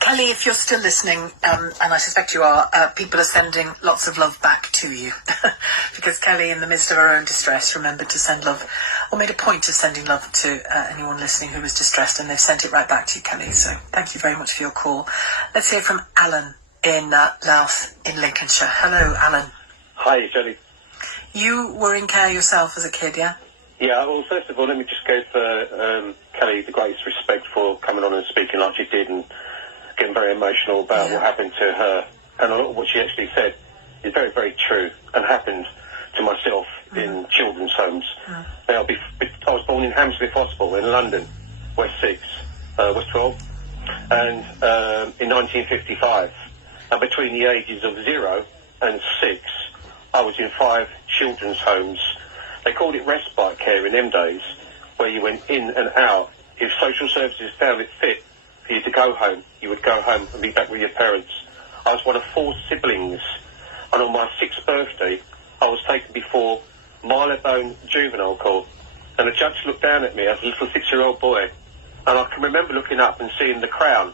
Kelly, if you're still listening, and I suspect you are, people are sending lots of love back to you. Because Kelly, in the midst of her own distress, remembered to send love, or made a point of sending love to anyone listening who was distressed, and they've sent it right back to you, Kelly. So thank you very much for your call. Let's hear from Alan in Louth in Lincolnshire. Hello, Alan. Hi, Jenny. You were in care yourself as a kid, yeah? Yeah, well, first of all, let me just give Kelly the greatest respect for coming on and speaking like she did and getting very emotional about what happened to her. And a lot of what she actually said is very, very true and happened to myself in children's homes. Now, I was born in Hammersmith Hospital in London, West 12, and in 1955. And between the ages of 0 and 6, I was in 5 children's homes. They called it respite care in them days, where you went in and out. If social services found it fit for you to go home, you would go home and be back with your parents. I was one of 4 siblings, and on my 6th birthday, I was taken before Marylebone Juvenile Court, and the judge looked down at me as a little 6-year-old boy, and I can remember looking up and seeing the crown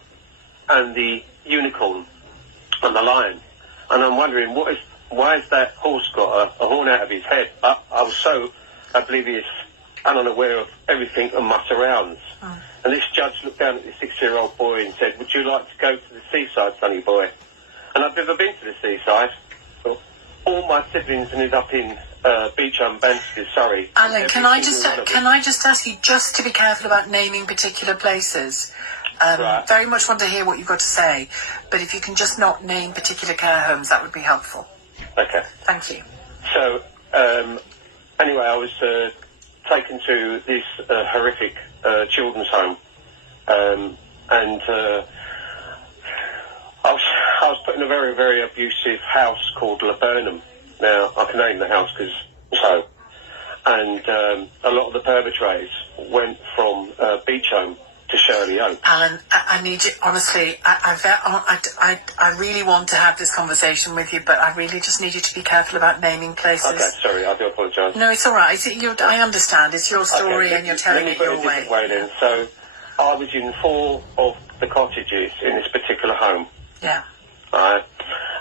and the unicorn and the lion, and I'm wondering, why has that horse got a horn out of his head? I was so oblivious and unaware of everything and my surrounds. And this judge looked down at this 6-year-old boy and said, "Would you like to go to the seaside, sonny boy?" And I've never been to the seaside. Well, all my siblings ended up in Beecham, Banstead, Surrey. Alan, can I just ask you just to be careful about naming particular places? Right. Very much want to hear what you've got to say, but if you can just not name particular care homes, that would be helpful. Okay. Thank you. So, anyway, I was taken to this horrific children's home, and I was put in a very, very abusive house called Laburnum. Now, I can name the house because so. And a lot of the perpetrators went from Beecham to Shirley Oak. Alan, I need you, honestly, I really want to have this conversation with you, but I really just need you to be careful about naming places. Okay, sorry, I do apologise. No, it's all right. I understand. It's your story and you're telling it your way. Then. So, I was in 4 of the cottages in this particular home. Yeah. Right?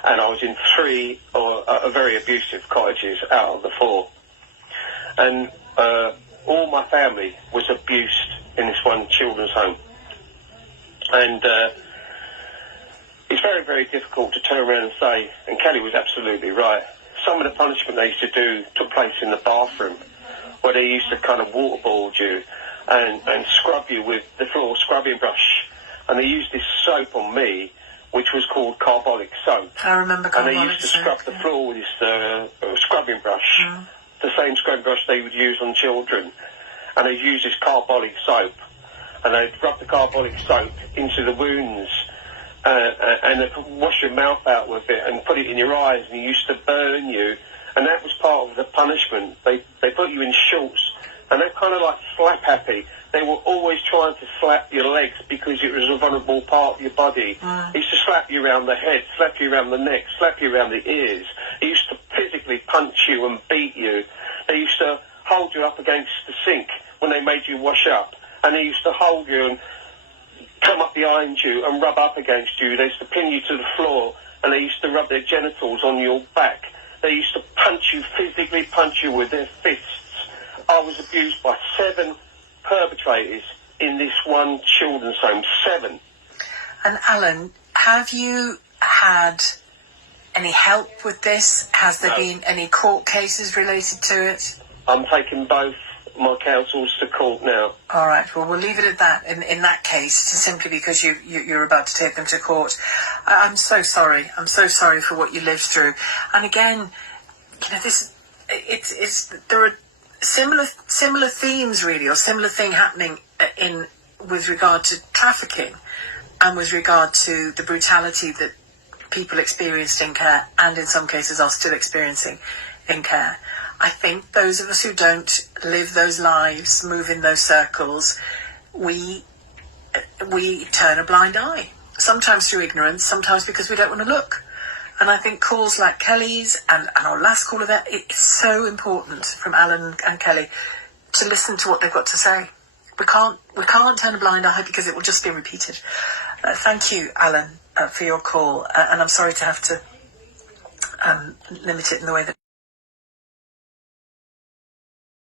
And I was in 3 very abusive cottages out of the 4. And all my family was abused in this one children's home. And it's very, very difficult to turn around and say, and Kelly was absolutely right, some of the punishment they used to do took place in the bathroom, where they used to kind of waterboard you and scrub you with the floor scrubbing brush. And they used this soap on me, which was called carbolic soap. I remember carbolic soap. And they used to scrub the floor with this scrubbing brush, the same scrubbing brush they would use on children. And they'd use this carbolic soap, and they'd rub the carbolic soap into the wounds, and they'd wash your mouth out with it and put it in your eyes, and it used to burn you. And that was part of the punishment. They put you in shorts, and they're kind of like slap happy. They were always trying to slap your legs because it was a vulnerable part of your body. They used to slap you around the head, slap you around the neck, slap you around the ears. They used to physically punch you and beat you. They used to hold you up against the sink when they made you wash up, and they used to hold you and come up behind you and rub up against you. They used to pin you to the floor, and they used to rub their genitals on your back. They used to punch you, physically punch you with their fists. I was abused by 7 perpetrators in this one children's home. 7. And Alan, have you had any help with this? Has there been any court cases related to it? I'm taking both my counsels to court now. All right. Well, we'll leave it at that. In that case, simply because you're about to take them to court. I'm so sorry. I'm so sorry for what you lived through. And again, there are similar themes really, or similar thing happening with regard to trafficking, and with regard to the brutality that people experienced in care, and in some cases are still experiencing in care. I think those of us who don't live those lives, move in those circles, we turn a blind eye. Sometimes through ignorance, sometimes because we don't want to look. And I think calls like Kelly's and our last call of it's so important from Alan and Kelly to listen to what they've got to say. we can't turn a blind eye because it will just be repeated. Thank you, Alan, for your call, and I'm sorry to have to limit it in the way that